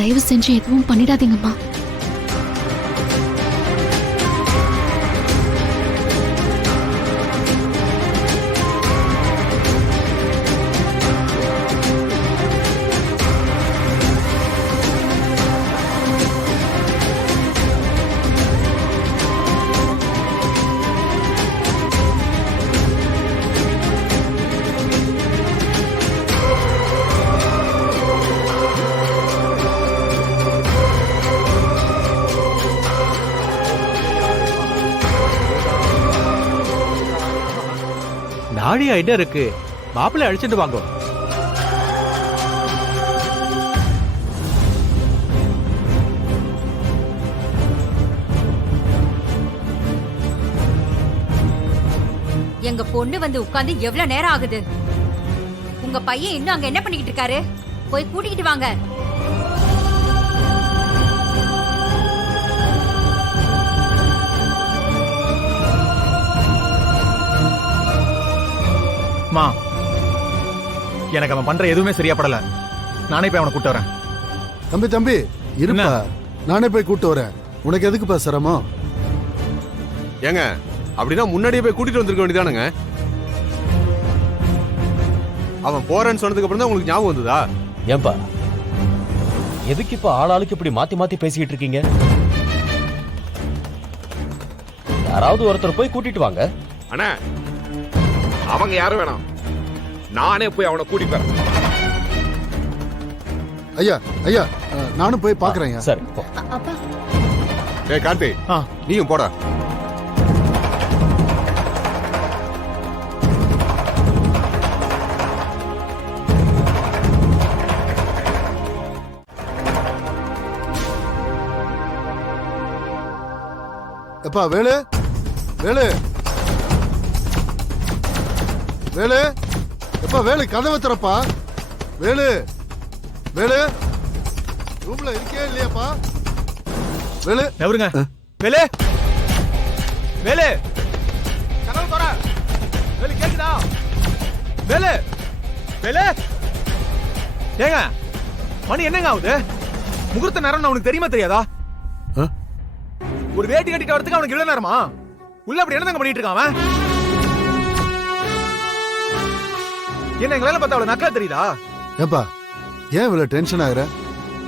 தயவு செஞ்சு எதுவும் பண்ணிடாதீங்கம்மா. நாடி ஐடியா இருக்கு, மாப்பிள்ளை அழிச்சிட்டு வாங்க. எங்க பொண்ணு வந்து உட்கார்ந்து எவ்வளவு நேரம் ஆகுது? உங்க பையன் இன்னும் அங்க என்ன பண்ணிக்கிட்டு இருக்காரு? போய் கூட்டிக்கிட்டு வாங்க. மா, எனக்கு அவன் பண்ற எதுவுமே சரியா படல. நானே போய் அவனை கூட்டு வரேன். தம்பி இருப்பா, நானே போய் கூட்டு வரேன். உனக்கு எதுக்குப்பா சிரமம்? ஏங்க, அப்படின்னா முன்னாடியே போய் கூட்டிட்டு வந்திருக்க வேண்டியதானுங்க. அவன் போறேன்னு சொன்னதுக்கு அப்புறம் தான் உங்களுக்கு ஞாபகம் வந்ததா? ஏன்பா எதுக்கு இப்ப ஆளாளுக்கு இப்படி மாத்தி மாத்தி பேசிக்கிட்டு இருக்கீங்க? யாராவது ஒருத்தர் போய் கூட்டிட்டு வாங்க. அண்ணா, அவங்க யாரும் வேணாம், நானே போய் அவனை கூட்டிட்டு வரேன். ஐயா நானும் போய் பாக்குறேன். சரி. அப்பா. ஏய் கார்த்தி, நீயும் போடா. எப்பா வேலு வேலு வேலு, எப்பா வேலு, கதவை திறப்பா. வேலு வேலு, ரூம்ல இருக்கே இல்லையாப்பா? வேலு நவருங்க. வேலு வேலு, கதவு தர. வேலு கேக்குதா? வேலு வேலு, ஏங்க மணி என்னங்க ஆகுது? முகூர்த்த நேரம் உனக்கு தெரியுமா தெரியாதா? ஒரு வேட்டி கட்டிட்டு வரதுக்கு அவனுக்கு இவ்வளவு நேரமா? உள்ள அப்படி என்னங்க பண்ணிட்டு இருக்கான் அவன்? என்ன எங்களால பார்த்தா அவளை நக்கலா தெரியுதா? ஏப்பா ஏன் இவ்வளவு டென்ஷன் ஆகுற?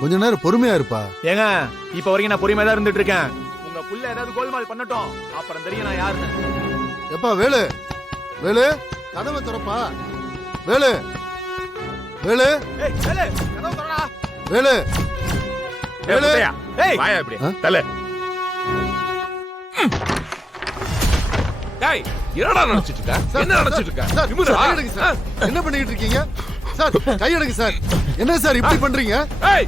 கொஞ்ச நேரம் பொறுமையா இருப்பா. ஏங்க இப்ப வரைக்கும் நான் பொறுமையா தான் இருந்துட்டு இருக்கேன். உங்க புள்ள ஏதாவது கோல்மால் பண்ணட்டும், அப்புறம் தெரியும் நான் யாருன்னு. எப்பா வேலு வேலு, கதவை திறப்பா. வேலு வேலு, ஏய் வேலு, கதவு திறடா. வேலு வேலு, ஏய் வாயா இப்படி தல. டேய், என்னடா நினைச்சிட்டு இருக்க? என்ன நினைச்சிட்டு இருக்க? சார், கையெடுங்க சார். என்ன பண்ணிட்டு இருக்கீங்க சார்? கையெடுங்க சார். என்ன சார் இப்படி பண்றீங்க? ஏய்,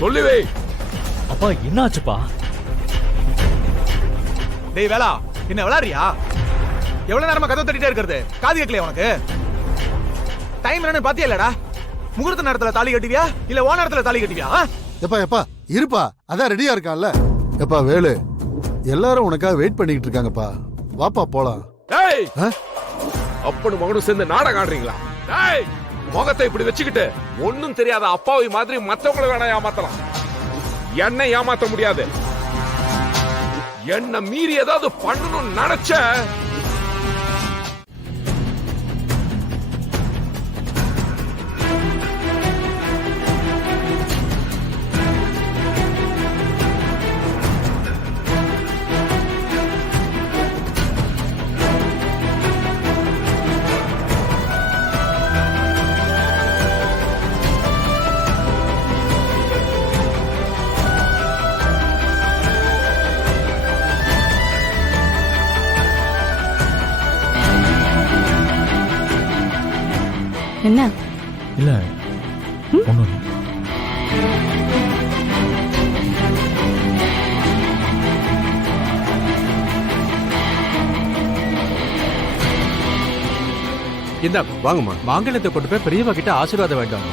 சொல்லுவே. அப்பா என்னாச்சுப்பா? டேய் வேலா, என்ன விளையாடுறியா? எவ்வளவு நேரமா கதவு தட்டிட்டே இருக்கிறது? காது கேட்கலையா உனக்கு? டைம் என்னன்னு பாத்தியா இல்லடா? முகூர்த்த நேரத்துல தாலி கட்டுவியா இல்ல ஓ நேரத்துல தாலி கட்டுவியா? எப்பா இருப்பா, அதான் ரெடியா இருக்கான்ல. எப்பா வேலு, எல்லாரும் உனக்காக வெயிட் பண்ணிட்டு இருக்காங்கப்பா. வாப்பா போலாம். டேய், அப்பனும் மகனும் சேர்ந்து நாடகம் ஆடுறீங்களா? டேய், முகத்தை இப்படி வச்சுக்கிட்டு ஒண்ணும் தெரியாத அப்பாவி மாதிரி மத்தவங்களை வேணா ஏமாத்தலாம், என்ன ஏமாத்த முடியாது. என்ன மீறி ஏதாவது பண்ணணும்னு நினைச்ச என்ன? இல்ல ஒண்ணும். இந்த வாங்கம்மா. மாங்கல்யத்தை கொண்டு போய் பெரியவா கிட்ட ஆசீர்வாதம் வேண்டாம்.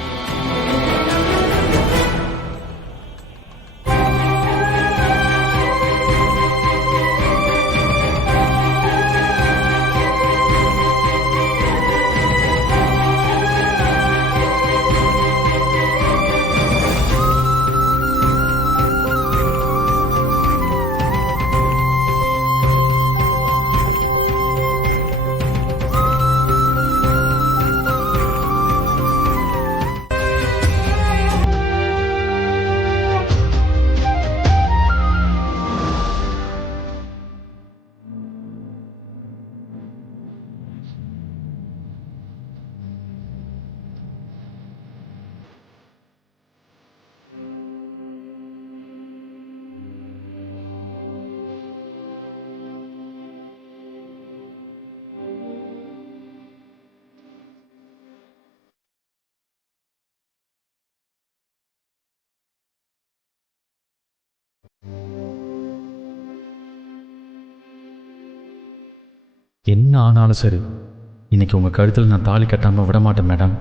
என்ன ஆனாலும் சரி இன்னைக்கு உங்கள் கழுத்தில் நான் தாலி கட்டாமல் விட மாட்டேன் மேடம்.